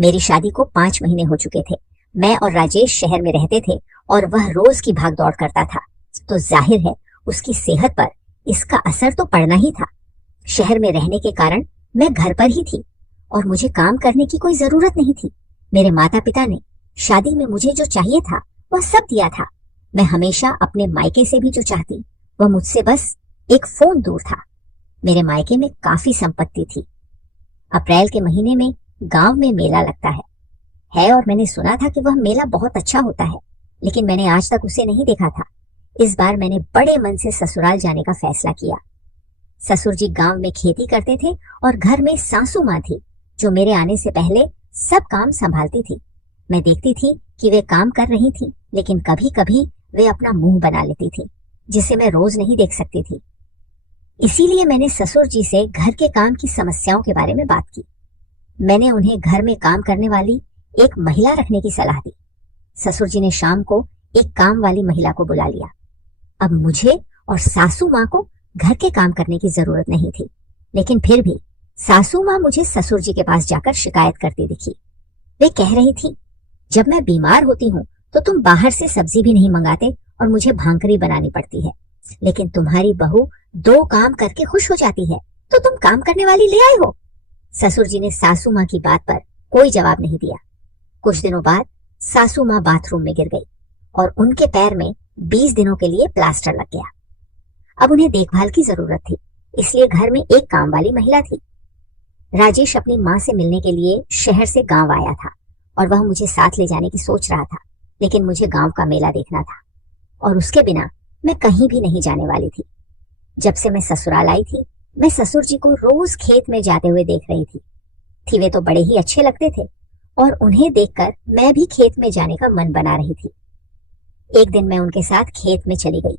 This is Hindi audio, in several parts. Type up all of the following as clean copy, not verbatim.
मेरी शादी को 5 महीने हो चुके थे। मैं और राजेश शहर में रहते थे और वह रोज की भाग दौड़ करता था, तो जाहिर है उसकी सेहत पर इसका असर तो पड़ना ही था। शहर में रहने के कारण मैं घर पर ही थी और मुझे काम करने की कोई जरूरत नहीं थी। मेरे माता पिता ने शादी में मुझे जो चाहिए था वह सब दिया था। मैं हमेशा अपने मायके से भी जो चाहती वह मुझसे बस एक फोन दूर था। मेरे मायके में काफी संपत्ति थी। अप्रैल के महीने में गांव में मेला लगता है और मैंने सुना था कि वह मेला बहुत अच्छा होता है, लेकिन मैंने आज तक उसे नहीं देखा था। इस बार मैंने बड़े मन से ससुराल जाने का फैसला किया। ससुर जी गांव में खेती करते थे और घर में सासू माँ थी जो मेरे आने से पहले सब काम संभालती थी। मैं देखती थी कि वे काम कर रही थी, लेकिन कभी कभी वे अपना मुंह बना लेती थी, जिसे मैं रोज नहीं देख सकती थी। इसीलिए मैंने ससुर जी से घर के काम की समस्याओं के बारे में बात की। मैंने उन्हें घर में काम करने वाली एक महिला रखने की सलाह दी। ससुर जी ने शाम को एक काम वाली महिला को बुला लिया। अब मुझे और सासू माँ को घर के काम करने की जरूरत नहीं थी, लेकिन फिर भी सासू माँ मुझे ससुर जी के पास जाकर शिकायत करती दिखी। वे कह रही थी, जब मैं बीमार होती हूँ तो तुम बाहर से सब्जी भी नहीं मंगाते और मुझे भांकरी बनानी पड़ती है, लेकिन तुम्हारी बहू 2 काम करके खुश हो जाती है, तो तुम काम करने वाली ले आए हो। ससुर जी ने सासू माँ की बात पर कोई जवाब नहीं दिया। कुछ दिनों बाद सासू माँ बाथरूम में गिर गई और उनके पैर में 20 दिनों के लिए प्लास्टर लग गया। अब उन्हें देखभाल की जरूरत थी, इसलिए घर में एक काम वाली महिला थी। राजेश अपनी माँ से मिलने के लिए शहर से गांव आया था और वह मुझे साथ ले जाने की सोच रहा था, लेकिन मुझे गांव का मेला देखना था और उसके बिना मैं कहीं भी नहीं जाने वाली थी। जब से मैं ससुराल आई थी, मैं ससुर जी को रोज खेत में जाते हुए देख रही थी। वे तो बड़े ही अच्छे लगते थे और उन्हें देखकर मैं भी खेत में जाने का मन बना रही थी। एक दिन मैं उनके साथ खेत में चली गई।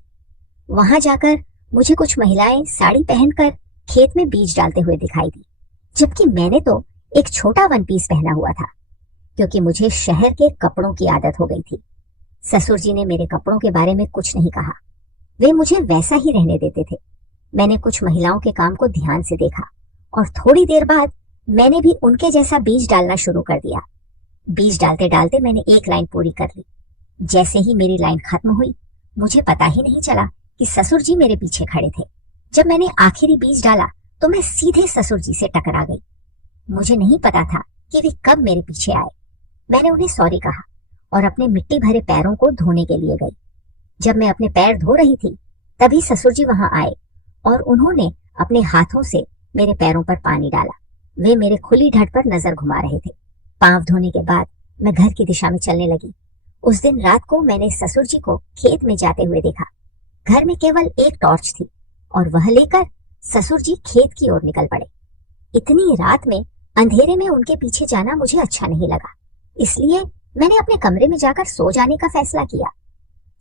वहां जाकर मुझे कुछ महिलाएं साड़ी पहनकर खेत में बीज डालते हुए दिखाई दी, जबकि मैंने तो एक छोटा वन पीस पहना हुआ था, क्योंकि मुझे शहर के कपड़ों की आदत हो गई थी। ससुर जी ने मेरे कपड़ों के बारे में कुछ नहीं कहा, वे मुझे वैसा ही रहने देते थे। मैंने कुछ महिलाओं के काम को ध्यान से देखा और थोड़ी देर बाद मैंने भी उनके जैसा बीज डालना शुरू कर दिया। बीज डालते डालते मैंने एक लाइन पूरी कर ली। जैसे ही मेरी लाइन खत्म हुई, मुझे पता ही नहीं चला कि ससुर जी मेरे पीछे खड़े थे। जब मैंने आखिरी बीज डाला तो मैं सीधे ससुर जी से टकरा गई। मुझे नहीं पता था कि वे कब मेरे पीछे आए। मैंने उन्हें सॉरी कहा और अपने मिट्टी भरे पैरों को धोने के लिए गई। जब मैं अपने पैर धो रही थी, तभी ससुर जी वहां आए और उन्होंने अपने हाथों से मेरे पैरों पर पानी डाला। वे मेरे खुली ढट पर नजर घुमा रहे थे। पांव धोने के बाद मैं घर की दिशा में चलने लगी। उस दिन रात को मैंने ससुर जी को खेत में जाते हुए देखा। घर में केवल एक टॉर्च थी और वह लेकर ससुर जी खेत की ओर निकल पड़े। इतनी रात में अंधेरे में उनके पीछे जाना मुझे अच्छा नहीं लगा, इसलिए मैंने अपने कमरे में जाकर सो जाने का फैसला किया।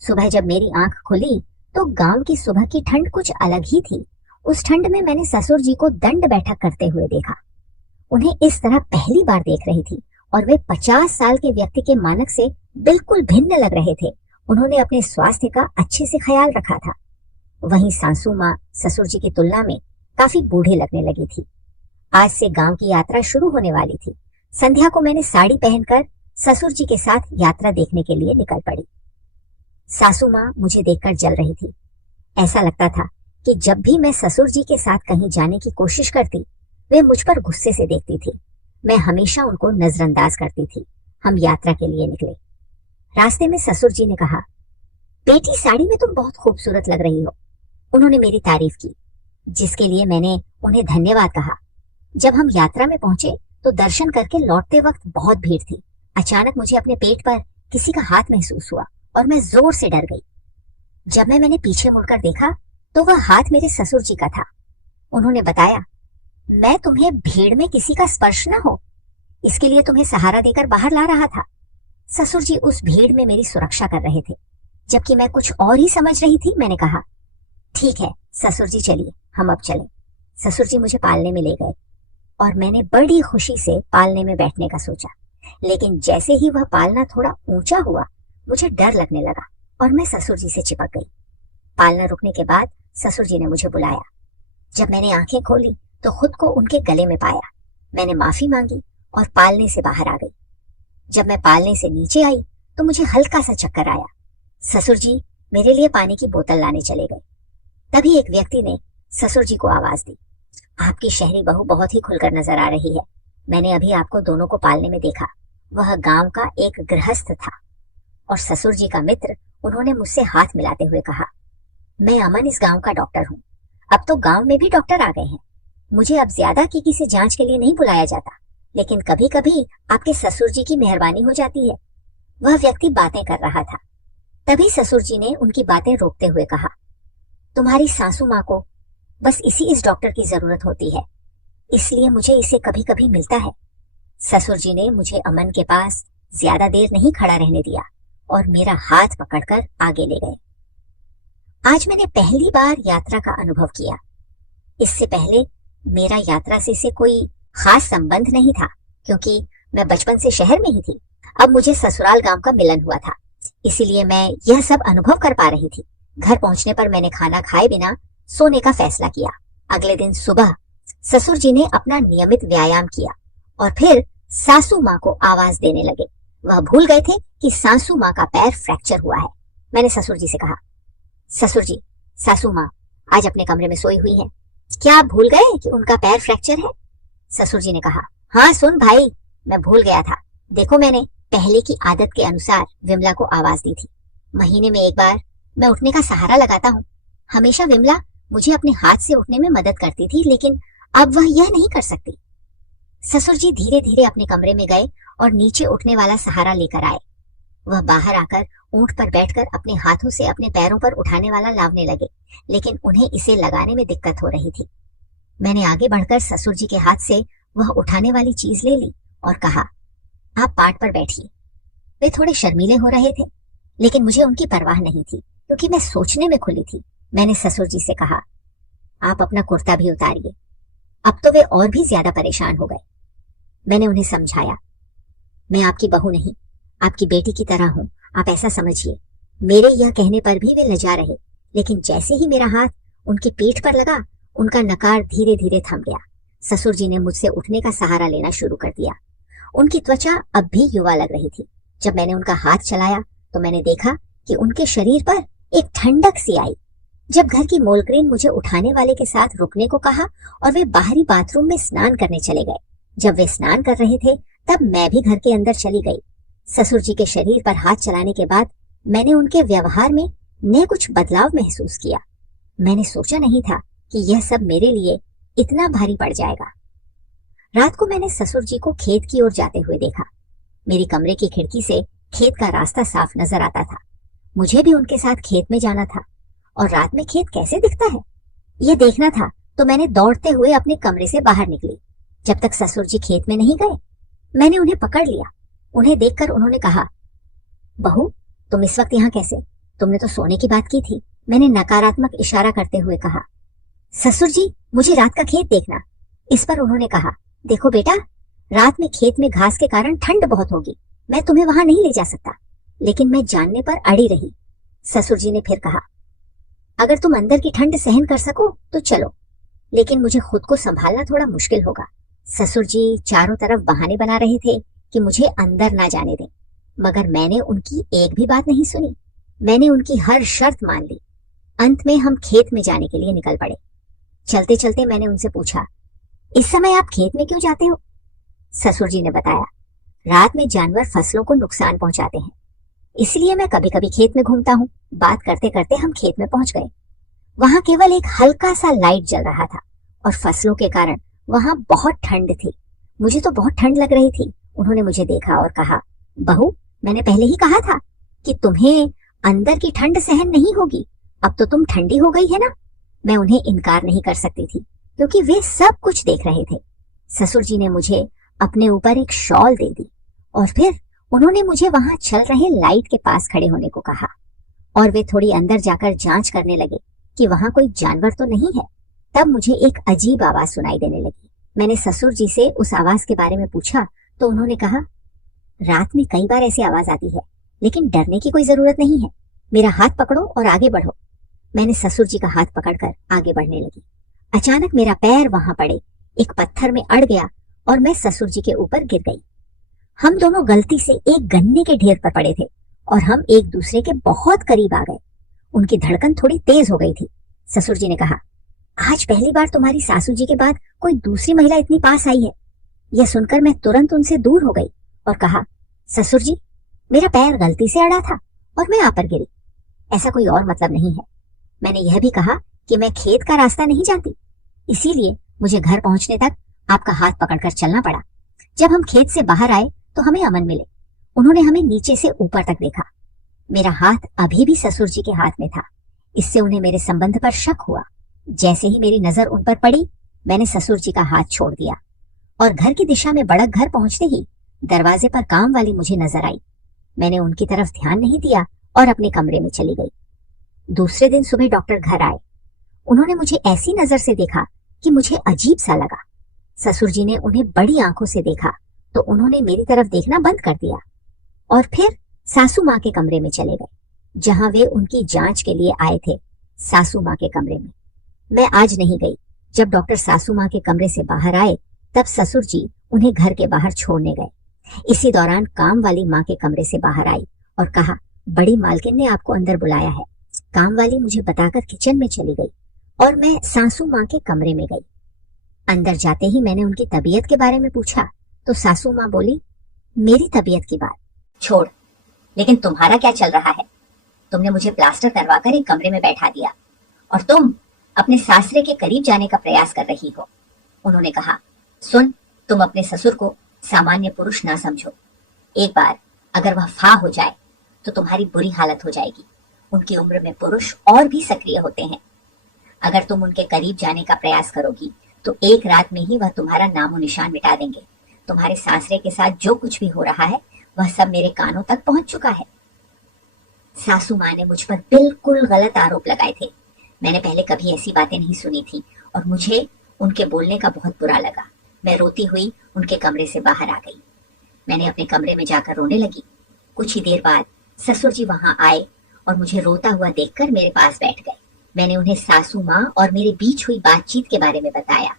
सुबह जब मेरी आंख खुली तो गांव की सुबह की ठंड कुछ अलग ही थी। उस ठंड में मैंने ससुर जी को दंड बैठक करते हुए देखा। उन्हें इस तरह पहली बार देख रही थी और वे 50 साल के व्यक्ति के मानक से बिल्कुल भिन्न लग रहे थे। उन्होंने अपने स्वास्थ्य का अच्छे से ख्याल रखा था। वहीं सासू माँ ससुर जी की तुलना में काफी बूढ़े लगने लगी थी। आज से गांव की यात्रा शुरू होने वाली थी। संध्या को मैंने साड़ी पहनकर ससुर जी के साथ यात्रा देखने के लिए निकल पड़ी। सासू माँ मुझे देखकर जल रही थी। ऐसा लगता था कि जब भी मैं ससुर जी के साथ कहीं जाने की कोशिश करती, वे मुझ पर गुस्से से देखती थी। मैं हमेशा उनको नजरअंदाज करती थी। हम यात्रा के लिए निकले। रास्ते में ससुर जी ने कहा, बेटी साड़ी में तुम बहुत खूबसूरत लग रही हो। उन्होंने मेरी तारीफ की, जिसके लिए मैंने उन्हें धन्यवाद कहा। जब हम यात्रा में पहुंचे तो दर्शन करके लौटते वक्त बहुत भीड़ थी। अचानक मुझे अपने पेट पर किसी का हाथ महसूस हुआ और मैं जोर से डर गई। जब मैंने पीछे मुड़कर देखा तो वह हाथ मेरे ससुर जी का था। उन्होंने बताया, मैं तुम्हें भीड़ में किसी का स्पर्श न हो, इसके लिए तुम्हें सहारा देकर बाहर ला रहा था। ससुर जी उस भीड़ में मेरी सुरक्षा कर रहे थे, जबकि मैं कुछ और ही समझ रही थी। मैंने कहा, ठीक है ससुर जी, चलिए हम अब चलें। ससुर जी मुझे पालने में ले गए और मैंने बड़ी खुशी से पालने में बैठने का सोचा, लेकिन जैसे ही वह पालना थोड़ा ऊंचा हुआ, मुझे डर लगने लगा और मैं ससुर जी से चिपक गई। पालना रुकने के बाद ससुर जी ने मुझे बुलाया। जब मैंने आंखें खोली तो खुद को उनके गले में पाया। मैंने माफी मांगी और पालने से बाहर आ गई। जब मैं पालने से नीचे आई तो मुझे हल्का सा चक्कर आया। ससुर जी मेरे लिए पानी की बोतल लाने चले गए। तभी एक व्यक्ति ने ससुर जी को आवाज दी, आपकी शहरी बहू बहुत ही खुलकर नजर आ रही है। मैंने अभी आपको दोनों को पालने में देखा। वह गांव का एक गृहस्थ था और ससुर जी का मित्र। उन्होंने मुझसे हाथ मिलाते हुए कहा, मैं अमन इस गांव का डॉक्टर हूँ। अब तो गांव में भी डॉक्टर आ गए हैं। मुझे अब ज्यादा की किसी जांच के लिए नहीं बुलाया जाता, लेकिन कभी कभी आपके ससुर जी की मेहरबानी हो जाती है। वह व्यक्ति बातें कर रहा था। तभी ससुर जी ने उनकी बातें रोकते हुए कहा, तुम्हारी सासू माँ को बस इस डॉक्टर की जरूरत होती है, इसलिए मुझे इसे कभी कभी मिलता है। ससुर जी ने मुझे अमन के पास ज्यादा देर नहीं खड़ा रहने दिया और मेरा हाथ पकड़कर आगे ले गए। आज मैंने पहली बार यात्रा का अनुभव किया। इससे पहले मेरा यात्रा से कोई खास संबंध नहीं था, क्योंकि मैं बचपन से शहर में ही थी। अब मुझे ससुराल गांव का मिलन हुआ था, इसीलिए मैं यह सब अनुभव कर पा रही थी। घर पहुंचने पर मैंने खाना खाए बिना सोने का फैसला किया। अगले दिन सुबह ससुर जी ने अपना नियमित व्यायाम किया और फिर सासू माँ को आवाज देने लगे। वह भूल गए थे कि सासू माँ का पैर फ्रैक्चर हुआ है। मैंने ससुर जी से कहा, ससुर जी, सासू माँ आज अपने कमरे में सोई हुई है, क्या आप भूल गए कि उनका पैर फ्रैक्चर है? ससुर जी ने कहा, हाँ सुन भाई, मैं भूल गया था। देखो मैंने पहले की आदत के अनुसार विमला को आवाज दी थी। महीने में एक बार मैं उठने का सहारा लगाता हूँ। हमेशा विमला मुझे अपने हाथ से उठने में मदद करती थी, लेकिन अब वह यह नहीं कर सकती। ससुर जी धीरे धीरे अपने कमरे में गए और नीचे उठने वाला सहारा लेकर आए। वह बाहर आकर ऊंट पर बैठकर अपने हाथों से अपने पैरों पर उठाने वाला लावने लगे, लेकिन उन्हें इसे लगाने में दिक्कत हो रही थी। मैंने आगे बढ़कर ससुर जी के हाथ से वह उठाने वाली चीज ले ली और कहा, आप पाट पर बैठिए। वे थोड़े शर्मीले हो रहे थे, लेकिन मुझे उनकी परवाह नहीं थी, क्योंकि मैं सोचने में खुली थी। मैंने ससुर जी से कहा, आप अपना कुर्ता भी उतारिए। अब तो वे और भी ज्यादा परेशान हो गए। मैंने उन्हें समझाया, मैं आपकी बहू नहीं, आपकी बेटी की तरह हूं, आप ऐसा समझिए। मेरे यह कहने पर भी वे लजा रहे, लेकिन जैसे ही मेरा हाथ उनकी पीठ पर लगा, उनका नकार धीरे धीरे थम गया। ससुर जी ने मुझसे उठने का सहारा लेना शुरू कर दिया। उनकी त्वचा अब भी युवा लग रही थी। जब मैंने उनका हाथ चलाया तो मैंने देखा कि उनके शरीर पर एक ठंडक सी आई। जब घर की मोलकरीन मुझे उठाने वाले के साथ रुकने को कहा और वे बाहरी बाथरूम में स्नान करने चले गए। जब वे स्नान कर रहे थे तब मैं भी घर के अंदर चली गई। ससुर जी के शरीर पर हाथ चलाने के बाद मैंने उनके व्यवहार में न कुछ बदलाव महसूस किया। मैंने सोचा नहीं था कि यह सब मेरे लिए इतना भारी पड़ जाएगा। रात को मैंने ससुर जी को खेत की ओर जाते हुए देखा। मेरी कमरे की खिड़की से खेत का रास्ता साफ नजर आता था। मुझे भी उनके साथ खेत में जाना था, और रात में खेत कैसे दिखता है यह देखना था। तो मैंने दौड़ते हुए अपने कमरे से बाहर निकली। जब तक ससुर जी खेत में नहीं गए, मैंने उन्हें पकड़ लिया। उन्हें देखकर उन्होंने कहा, बहू तुम इस वक्त यहाँ कैसे? तुमने तो सोने की बात की थी। मैंने नकारात्मक इशारा करते हुए कहा, ससुर जी मुझे रात का खेत देखना। इस पर उन्होंने कहा, देखो बेटा, रात में खेत में घास के कारण ठंड बहुत होगी, मैं तुम्हें वहां नहीं ले जा सकता। लेकिन मैं जानने पर अड़ी रही। ससुर जी ने फिर कहा, अगर तुम अंदर की ठंड सहन कर सको तो चलो, लेकिन मुझे खुद को संभालना थोड़ा मुश्किल होगा। ससुर जी चारों तरफ बहाने बना रहे थे कि मुझे अंदर ना जाने दें, मगर मैंने उनकी एक भी बात नहीं सुनी। मैंने उनकी हर शर्त मान ली। अंत में हम खेत में जाने के लिए निकल पड़े। चलते चलते मैंने उनसे पूछा, इस समय आप खेत में क्यों जाते हो? ससुर जी ने बताया, रात में जानवर फसलों को नुकसान पहुंचाते हैं, इसलिए मैं कभी कभी खेत में घूमता हूँ। बात करते करते हम खेत में पहुंच गए। वहां केवल एक हल्का सा लाइट जल रहा था और फसलों के कारण वहां बहुत ठंड थी। मुझे तो बहुत ठंड लग रही थी। उन्होंने मुझे देखा और कहा, बहू मैंने पहले ही कहा था कि तुम्हें अंदर की ठंड सहन नहीं होगी। अब तो तुम ठंडी हो गई है ना। मैं उन्हें इनकार नहीं कर सकती थी, क्योंकि वे सब कुछ देख रहे थे। ससुर जी ने मुझे अपने ऊपर एक शॉल दे दी और फिर उन्होंने मुझे वहां चल रहे लाइट के पास खड़े होने को कहा, और वे थोड़ी अंदर जाकर जांच करने लगे कि वहां कोई जानवर तो नहीं है। तब मुझे एक अजीब आवाज सुनाई देने लगी। मैंने ससुर जी से उस आवाज के बारे में पूछा तो उन्होंने कहा, रात में कई बार ऐसी आवाज आती है, लेकिन डरने की कोई जरूरत नहीं है। मेरा हाथ पकड़ो और आगे बढ़ो। मैंने ससुर जी का हाथ पकड़कर आगे बढ़ने लगी। अचानक मेरा पैर वहां पड़े, एक पत्थर में अड़ गया और मैं ससुर जी के ऊपर गिर गई। हम दोनों गलती से एक गन्ने के ढेर पर पड़े थे और हम एक दूसरे के बहुत करीब आ गए। उनकी धड़कन थोड़ी तेज हो गई थी। ससुर जी ने कहा, आज पहली बार तुम्हारी सासू जी के बाद कोई दूसरी महिला इतनी पास आई है। यह सुनकर मैं तुरंत उनसे दूर हो गई और कहा, ससुर जी, मेरा पैर गलती से अड़ा था और मैं आ पर गिरी। ऐसा कोई और मतलब नहीं है। मैंने यह भी कहा कि मैं खेत का रास्ता नहीं जानती, इसीलिए मुझे घर पहुंचने तक आपका हाथ पकड़कर चलना पड़ा। जब हम खेत से बाहर आए तो हमें अमन मिले। उन्होंने हमें नीचे से ऊपर तक देखा। मेरा हाथ अभी भी ससुर जी के हाथ में था। इससे उन्हें मेरे संबंध पर शक हुआ। जैसे ही मेरी नजर उन पर पड़ी, मैंने ससुर जी का हाथ छोड़ दिया और घर की दिशा में बढ़क घर पहुंचते ही दरवाजे पर काम वाली मुझे नजर आई। मैंने उनकी तरफ ध्यान नहीं दिया और अपने कमरे में चली गई। दूसरे दिन सुबह डॉक्टर घर आए। उन्होंने मुझे ऐसी नजर से देखा कि मुझे अजीब सा लगा। ससुर जी ने उन्हें बड़ी आंखों से देखा तो उन्होंने मेरी तरफ देखना बंद कर दिया और फिर सासू माँ के कमरे में चले गए, जहां वे उनकी जांच के लिए आए थे, सासू माँ के कमरे में। मैं आज नहीं गई। जब डॉक्टर सासू माँ के कमरे से बाहर आए तब ससुर जी उन्हें घर के बाहर छोड़ने गए। इसी दौरान काम वाली माँ के कमरे से बाहर आई और कहा, बड़ी मालकिन ने आपको अंदर बुलाया है। काम वाली मुझे बताकर किचन में चली गई और मैं सासू माँ के कमरे में गई। अंदर जाते ही मैंने उनकी तबीयत के बारे में पूछा तो सासू माँ बोली, मेरी तबीयत की बात छोड़, लेकिन तुम्हारा क्या चल रहा है? तुमने मुझे प्लास्टर करवाकर एक कमरे में बैठा दिया और तुम अपने सासरे के करीब जाने का प्रयास कर रही हो। उन्होंने कहा, सुन, तुम अपने ससुर को सामान्य पुरुष ना समझो। एक बार अगर वह फा हो जाए तो तुम्हारी बुरी हालत हो जाएगी। उनकी उम्र में पुरुष और भी सक्रिय होते हैं। अगर तुम उनके करीब जाने का प्रयास करोगी तो एक रात में ही वह तुम्हारा नामो निशान मिटा देंगे। तुम्हारे सासरे के साथ जो कुछ भी हो रहा है वह सब मेरे कानों तक पहुंच चुका है। सासू माँ ने मुझ पर बिल्कुल गलत आरोप लगाए थे। मैंने पहले कभी ऐसी बातें नहीं सुनी थी और मुझे उनके बोलने का बहुत बुरा लगा। मैं रोती हुई उनके कमरे से बाहर आ गई। मैंने अपने कमरे में जाकर रोने लगी। कुछ ही देर बाद ससुर जी वहां आए और मुझे रोता हुआ देखकर मेरे पास बैठ गए। मैंने उन्हें सासू माँ और मेरे बीच हुई बातचीत के बारे में बताया।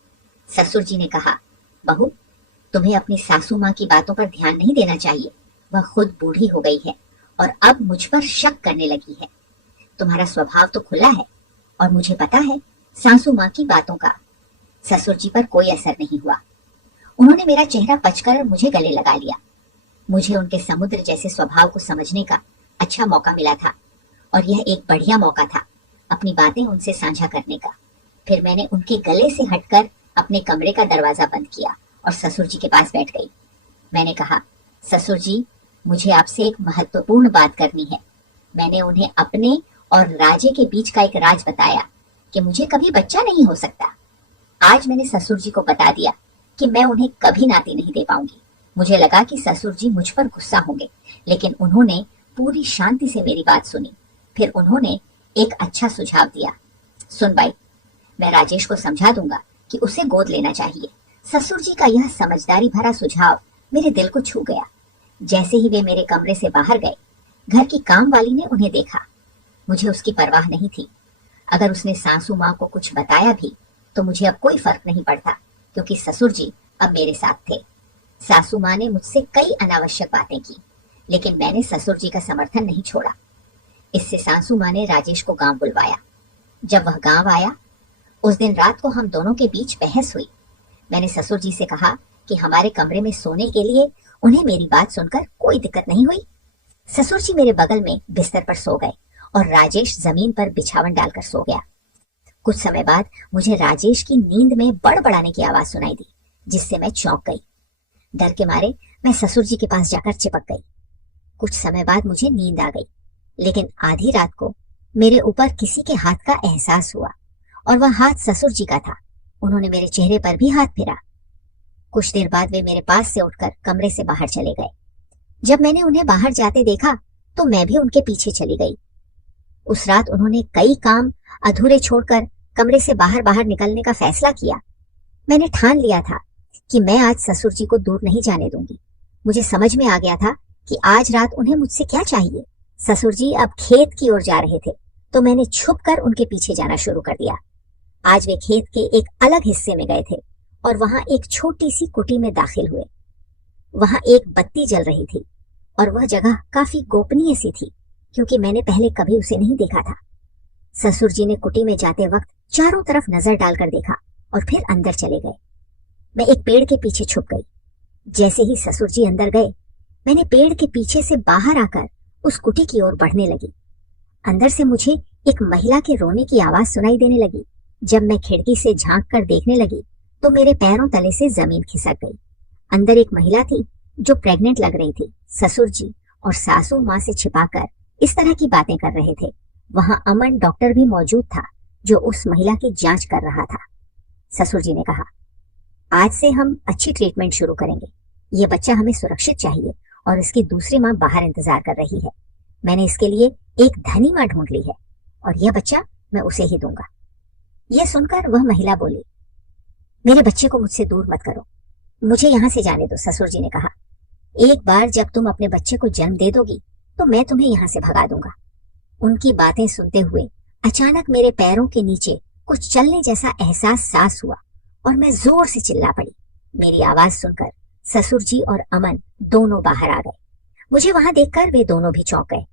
ससुर जी ने कहा, बहू, तुम्हें अपनी सासू माँ की बातों पर ध्यान नहीं देना चाहिए। वह खुद बूढ़ी हो गई है और अब मुझ पर शक करने लगी है। तुम्हारा स्वभाव तो खुला है और मुझे पता है सासू माँ की बातों का ससुर जी पर कोई असर नहीं हुआ। उन्होंने मेरा चेहरा पचकर मुझे गले लगा लिया। मुझे उनके समुद्र जैसे स्वभाव को समझने का अच्छा मौका मिला था और यह एक बढ़िया मौका था अपनी बातें उनसे साझा करने का। फिर मैंने उनके गले से हटकर अपने कमरे का दरवाजा बंद किया और ससुर जी के पास बैठ गई। मैंने कहा, ससुर जी, मुझे आपसे एक महत्वपूर्ण बात करनी है। मैंने उन्हें अपने और राजे के बीच का एक राज बताया कि मुझे कभी बच्चा नहीं हो सकता। आज मैंने ससुर जी को बता दिया कि मैं उन्हें कभी नाती नहीं दे पाऊंगी। मुझे लगा कि ससुर जी मुझ पर गुस्सा होंगे, लेकिन उन्होंने पूरी शांति से मेरी बात सुनी। फिर उन्होंने एक अच्छा सुझाव दिया। सुन भाई, मैं राजेश को समझा दूंगा कि उसे गोद लेना चाहिए। ससुर जी का यह समझदारी भरा सुझाव मेरे दिल को छू गया। जैसे ही वे मेरे कमरे से बाहर गए, घर की काम वाली ने उन्हें देखा। मुझे उसकी परवाह नहीं थी। अगर उसने सासू माँ को कुछ बताया भी तो मुझे अब कोई फर्क नहीं पड़ता, क्योंकि ससुर जी अब मेरे साथ थे। सासू माँ ने मुझसे कई अनावश्यक बातें की, लेकिन मैंने ससुर जी का समर्थन नहीं छोड़ा। इससे सासू माँ ने राजेश को गांव बुलवाया। जब वह गांव आया, उस दिन रात को हम दोनों के बीच बहस हुई। मैंने ससुर जी से कहा कि हमारे कमरे में सोने के लिए उन्हें मेरी बात सुनकर कोई दिक्कत नहीं हुई। ससुर जी मेरे बगल में बिस्तर पर सो गए और राजेश जमीन पर बिछावन डालकर सो गया। कुछ समय बाद मुझे राजेश की नींद में बड़बड़ाने की आवाज सुनाई दी, जिससे मैं चौंक गई। डर के मारे मैं ससुर जी के पास जाकर चिपक गई। कुछ समय बाद मुझे नींद आ गई, लेकिन आधी रात को मेरे ऊपर किसी के हाथ का एहसास हुआ और वह हाथ ससुर जी का था। उन्होंने मेरे चेहरे पर भी हाथ फेरा। कुछ देर बाद वे मेरे पास से उठकर कमरे से बाहर चले गए। जब मैंने उन्हें बाहर जाते देखा तो मैं भी उनके पीछे चली गई। उस रात उन्होंने कई काम अधूरे छोड़कर कमरे से बाहर बाहर निकलने का फैसला किया। मैंने ठान लिया था कि मैं आज ससुर जी को दूर नहीं जाने दूंगी। मुझे समझ में आ गया था कि आज रात उन्हें मुझसे क्या चाहिए। ससुर जी अब खेत की ओर जा रहे थे, तो मैंने छुपकर उनके पीछे जाना शुरू कर दिया। आज वे खेत के एक अलग हिस्से में गए थे और वहां एक छोटी सी कुटी में दाखिल हुए। वहां एक बत्ती जल रही थी और वह जगह काफी गोपनीय सी थी क्योंकि मैंने पहले कभी उसे नहीं देखा था। ससुर जी ने कुटी में जाते वक्त चारों तरफ नजर डालकर देखा और फिर अंदर चले गए। मैं एक पेड़ के पीछे छुप गई। जैसे ही ससुर जी अंदर गए, मैंने पेड़ के पीछे से बाहर आकर उस कुटी की ओर बढ़ने लगी। अंदर से मुझे एक महिला के रोने की आवाज सुनाई देने लगी। जब मैं खिड़की से झांक कर देखने लगी तो मेरे पैरों तले से जमीन खिसक गई। अंदर एक महिला थी जो प्रेग्नेंट लग रही थी। ससुर जी और सासू माँ से छिपाकर इस तरह की बातें कर रहे थे। वहां अमन डॉक्टर भी मौजूद था जो उस महिला की जांच कर रहा था। ससुर जी ने कहा, आज से हम अच्छी ट्रीटमेंट शुरू करेंगे। ये बच्चा हमें सुरक्षित चाहिए और इसकी दूसरी माँ बाहर इंतजार कर रही है। मैंने इसके लिए एक धनी माँ ढूंढ ली है और यह बच्चा मैं उसे ही दूंगा। यह सुनकर वह महिला बोली, मेरे बच्चे को मुझसे दूर मत करो, मुझे यहाँ से जाने दो। ससुर जी ने कहा, एक बार जब तुम अपने बच्चे को जन्म दे दोगी तो मैं तुम्हें यहाँ से भगा दूंगा। उनकी बातें सुनते हुए अचानक मेरे पैरों के नीचे कुछ चलने जैसा एहसास हुआ और मैं जोर से चिल्ला पड़ी। मेरी आवाज सुनकर ससुर जी और अमन दोनों बाहर आ गए। मुझे वहां देखकर वे दोनों भी चौंक गए।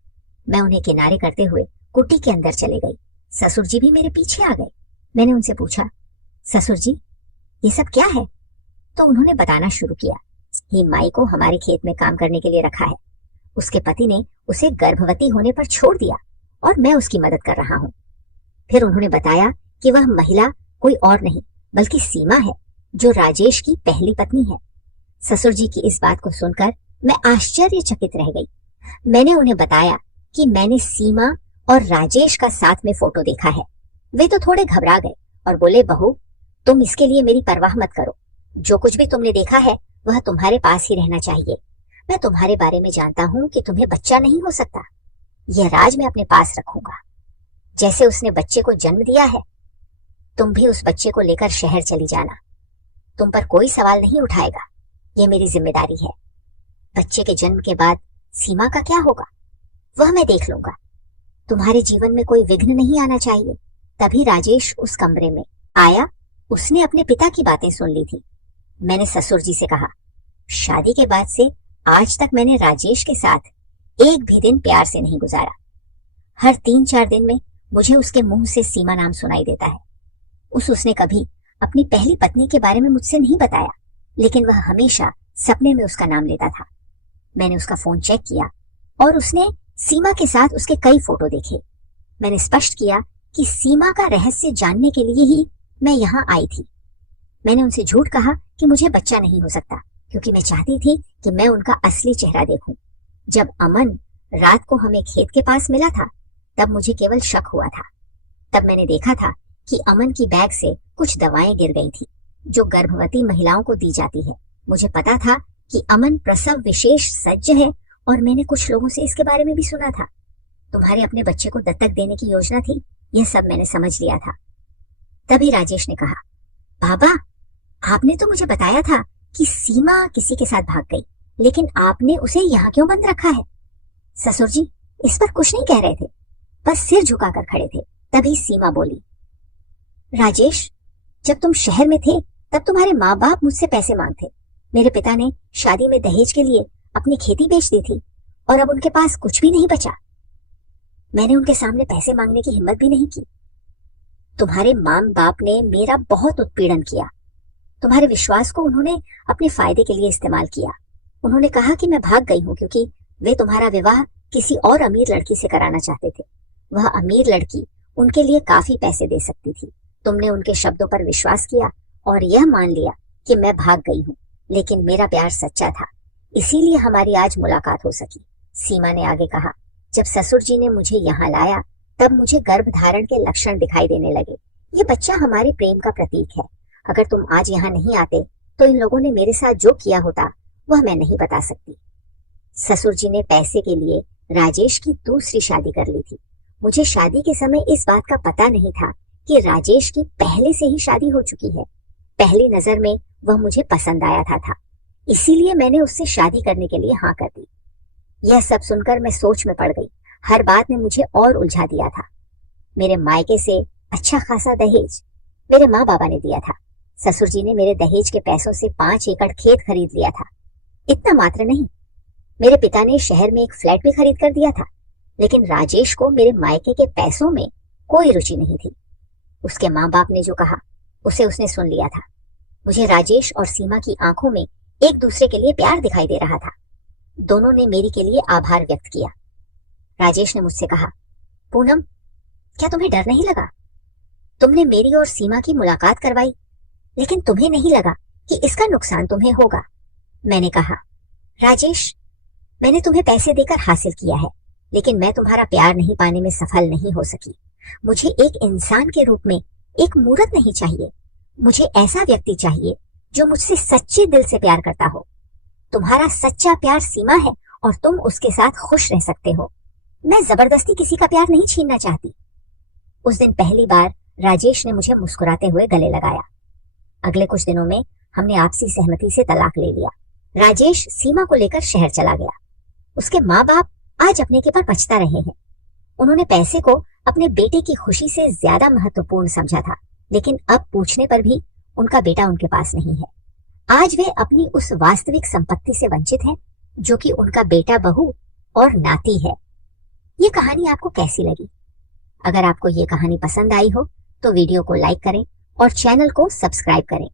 मैं उन्हें किनारे करते हुए कुटी के अंदर चले गई। ससुर जी भी मेरे पीछे आ गए। मैंने उनसे पूछा, ससुर जी ये सब क्या है? तो उन्होंने बताना शुरू किया, ही माई को हमारे खेत में काम करने के लिए रखा है। उसके पति ने उसे गर्भवती होने पर छोड़ दिया और मैं उसकी मदद कर रहा हूँ। फिर उन्होंने बताया कि वह महिला कोई और नहीं बल्कि सीमा है जो राजेश की पहली पत्नी है। ससुर जी की इस बात को सुनकर मैं आश्चर्यचकित रह गई। मैंने उन्हें बताया कि मैंने सीमा और राजेश का साथ में फोटो देखा है। वे तो थोड़े घबरा गए और बोले, बहू तुम इसके लिए मेरी परवाह मत करो। जो कुछ भी तुमने देखा है वह तुम्हारे पास ही रहना चाहिए। मैं तुम्हारे बारे में जानता हूँ कि तुम्हें बच्चा नहीं हो सकता। यह राज मैं अपने पास रखूंगा। जैसे उसने बच्चे को जन्म दिया है, तुम भी उस बच्चे को लेकर शहर चली जाना। तुम पर कोई सवाल नहीं उठाएगा, यह मेरी जिम्मेदारी है। बच्चे के जन्म के बाद सीमा का क्या होगा वह मैं देख लूंगा। तुम्हारे जीवन में कोई विघ्न नहीं आना चाहिए। तभी राजेश उस कमरे में आया। उसने अपने पिता की बातें सुन ली थी। मैंने ससुर जी से कहा, शादी के बाद से आज तक मैंने राजेश के साथ एक भी दिन प्यार से नहीं गुजारा। हर 3-4 दिन में मुझे उसके मुंह से सीमा नाम सुनाई देता है। उसने कभी अपनी पहली पत्नी के बारे में मुझसे नहीं बताया, लेकिन वह हमेशा सपने में उसका नाम लेता था। मैंने उसका फोन चेक किया और उसने सीमा के साथ उसके कई फोटो देखे। मैंने स्पष्ट किया कि सीमा का रहस्य जानने के लिए ही मैं यहाँ आई थी। मैंने उनसे झूठ कहा कि मुझे बच्चा नहीं हो सकता क्योंकि मैं चाहती थी कि मैं उनका असली चेहरा देखूं। जब अमन रात को हमें खेत के पास मिला था तब मुझे केवल शक हुआ था। तब मैंने देखा था कि अमन की बैग से कुछ दवाएं गिर गई थी जो गर्भवती महिलाओं को दी जाती है। मुझे पता था कि अमन प्रसव विशेष सज्ज है और मैंने कुछ लोगों से इसके बारे में भी सुना था। तुम्हारे अपने बच्चे को दत्तक देने की योजना थी, यह सब मैंने समझ लिया था। तभी राजेश ने कहा, बाबा आपने तो मुझे बताया था कि सीमा किसी के साथ भाग गई, लेकिन आपने उसे यहाँ क्यों बंद रखा है? ससुर जी इस पर कुछ नहीं कह रहे थे, बस सिर झुकाकर खड़े थे। तभी सीमा बोली, राजेश जब तुम शहर में थे तब तुम्हारे माँ बाप मुझसे पैसे मांगते। मेरे पिता ने शादी में दहेज के लिए अपनी खेती बेच दी थी और अब उनके पास कुछ भी नहीं बचा। मैंने उनके सामने पैसे मांगने की हिम्मत भी नहीं की। तुम्हारे माँ बाप ने मेरा बहुत उत्पीड़न किया। तुम्हारे विश्वास को उन्होंने अपने फायदे के लिए इस्तेमाल किया। उन्होंने कहा कि मैं भाग गई हूँ क्योंकि वे तुम्हारा विवाह किसी और अमीर लड़की से कराना चाहते थे। वह अमीर लड़की उनके लिए काफी पैसे दे सकती थी। तुमने उनके शब्दों पर विश्वास किया और यह मान लिया कि मैं भाग गई हूँ, लेकिन मेरा प्यार सच्चा था, इसीलिए हमारी आज मुलाकात हो सकी। सीमा ने आगे कहा, जब ससुर जी ने मुझे यहाँ लाया तब मुझे गर्भधारण के लक्षण दिखाई देने लगे। ये बच्चा हमारे प्रेम का प्रतीक है। अगर तुम आज यहाँ नहीं आते तो इन लोगों ने मेरे साथ जो किया होता वह मैं नहीं बता सकती। ससुर जी ने पैसे के लिए राजेश की दूसरी शादी कर ली थी। मुझे शादी के समय इस बात का पता नहीं था कि राजेश की पहले से ही शादी हो चुकी है। पहली नजर में वह मुझे पसंद आया था, इसीलिए मैंने उससे शादी करने के लिए हाँ कर दी। यह सब सुनकर मैं सोच में पड़ गई। हर बात ने मुझे और उलझा दिया था। मेरे मायके से अच्छा खासा दहेज मेरे माँ बाबा ने दिया था। ससुर जी ने मेरे दहेज के पैसों से 5 एकड़ खेत खरीद लिया था। इतना मात्र नहीं, मेरे पिता ने शहर में एक फ्लैट भी खरीद कर दिया था, लेकिन राजेश को मेरे मायके के पैसों में कोई रुचि नहीं थी। उसके माँ बाप ने जो कहा उसे उसने सुन लिया था। मुझे राजेश और सीमा की आंखों में एक दूसरे के लिए प्यार दिखाई दे रहा था। दोनों ने मेरी के लिए आभार व्यक्त किया। राजेश ने मुझसे कहा, पूनम, क्या तुम्हें डर नहीं लगा? तुमने मेरी और सीमा की मुलाकात करवाई, लेकिन तुम्हें नहीं लगा कि इसका नुकसान तुम्हें होगा? मैंने कहा, राजेश, मैंने तुम्हें पैसे देकर हासिल किया है, लेकिन मैं तुम्हारा प्यार नहीं पाने में सफल नहीं हो सकी। मुझे एक इंसान के रूप में एक मूर्त नहीं चाहिए। मुझे ऐसा व्यक्ति चाहिए जो मुझसे सच्चे दिल से प्यार करता हो। तुम्हारा सच्चा प्यार सीमा है और तुम उसके साथ खुश रह सकते हो। मैं जबरदस्ती किसी का प्यार नहीं छीनना चाहती। उस दिन पहली बार राजेश ने मुझे मुस्कुराते हुए गले लगाया। अगले कुछ दिनों में हमने आपसी सहमति से तलाक ले लिया। राजेश सीमा को लेकर शहर चला गया। उसके माँ बाप आज अपने के पर पछता रहे हैं। उन्होंने पैसे को अपने बेटे की खुशी से ज्यादा महत्वपूर्ण समझा था, लेकिन अब पूछने पर भी उनका बेटा उनके पास नहीं है। आज वे अपनी उस वास्तविक संपत्ति से वंचित हैं, जो कि उनका बेटा, बहू और नाती है। ये कहानी आपको कैसी लगी? अगर आपको ये कहानी पसंद आई हो तो वीडियो को लाइक करें और चैनल को सब्सक्राइब करें।